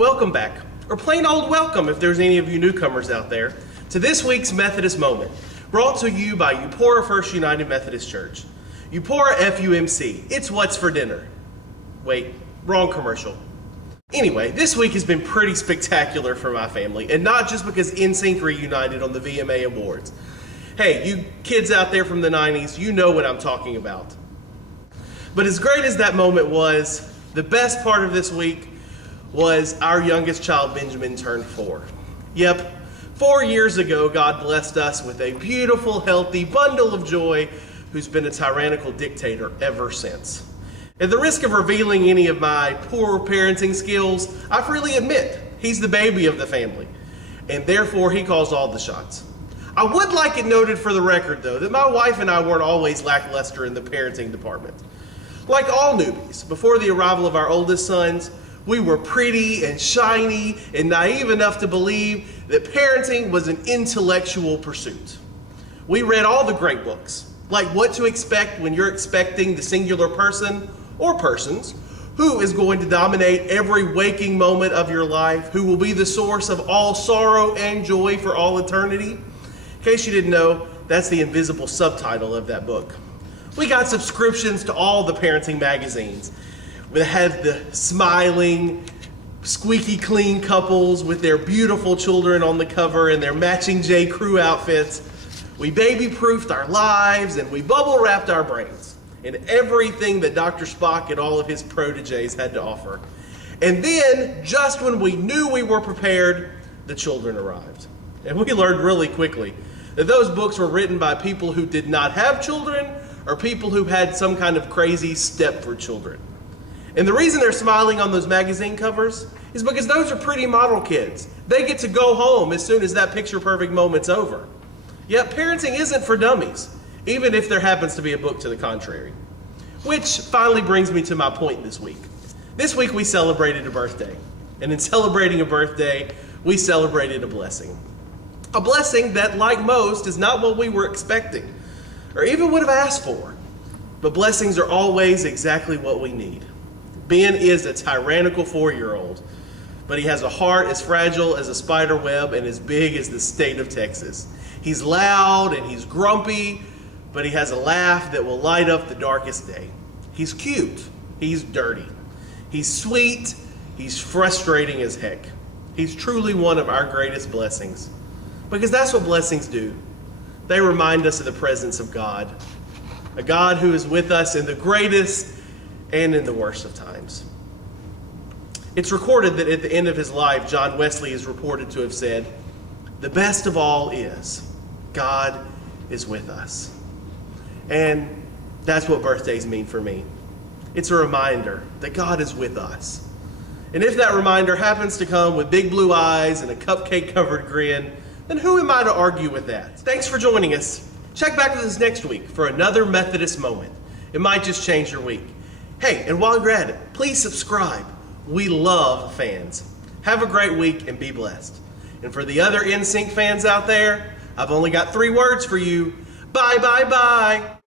welcome back, or plain old welcome if there's any of you newcomers out there, to this week's Methodist Moment, brought to you by Eupora First United Methodist Church. Eupora FUMC, it's what's for dinner. Wait, wrong commercial. Anyway, this week has been pretty spectacular for my family, and not just because NSYNC reunited on the VMA Awards. Hey, you kids out there from the 90s, you know what I'm talking about. But as great as that moment was, the best part of this week was our youngest child, Benjamin, turned 4. Yep, 4 years ago, God blessed us with a beautiful, healthy bundle of joy who's been a tyrannical dictator ever since. At the risk of revealing any of my poor parenting skills, I freely admit he's the baby of the family, and therefore he calls all the shots. I would like it noted for the record, though, that my wife and I weren't always lackluster in the parenting department. Like all newbies, before the arrival of our oldest sons, we were pretty and shiny and naive enough to believe that parenting was an intellectual pursuit. We read all the great books, like What to Expect When You're Expecting the Singular Person or Persons, who is going to dominate every waking moment of your life, who will be the source of all sorrow and joy for all eternity. In case you didn't know, that's the invisible subtitle of that book. We got subscriptions to all the parenting magazines that had the smiling, squeaky clean couples with their beautiful children on the cover and their matching J. Crew outfits. We baby-proofed our lives and we bubble-wrapped our brains in everything that Dr. Spock and all of his proteges had to offer. And then, just when we knew we were prepared, the children arrived. And we learned really quickly that those books were written by people who did not have children or people who had some kind of crazy step for children. And the reason they're smiling on those magazine covers is because those are pretty model kids. They get to go home as soon as that picture-perfect moment's over. Yet parenting isn't for dummies, even if there happens to be a book to the contrary. Which finally brings me to my point this week. This week we celebrated a birthday. And in celebrating a birthday, we celebrated a blessing. A blessing that, like most, is not what we were expecting, or even would have asked for. But blessings are always exactly what we need. Ben is a tyrannical 4-year-old, but he has a heart as fragile as a spider web and as big as the state of Texas. He's loud and he's grumpy, but he has a laugh that will light up the darkest day. He's cute, he's dirty, he's sweet, he's frustrating as heck. He's truly one of our greatest blessings, because that's what blessings do. They remind us of the presence of God, a God who is with us in the greatest and in the worst of times. It's recorded that at the end of his life, John Wesley is reported to have said, "The best of all is, God is with us." And that's what birthdays mean for me. It's a reminder that God is with us. And if that reminder happens to come with big blue eyes and a cupcake-covered grin, then who am I to argue with that? Thanks for joining us. Check back with us next week for another Methodist Moment. It might just change your week. Hey, and while you're at it, please subscribe. We love fans. Have a great week and be blessed. And for the other NSYNC fans out there, I've only got 3 words for you. Bye, bye, bye.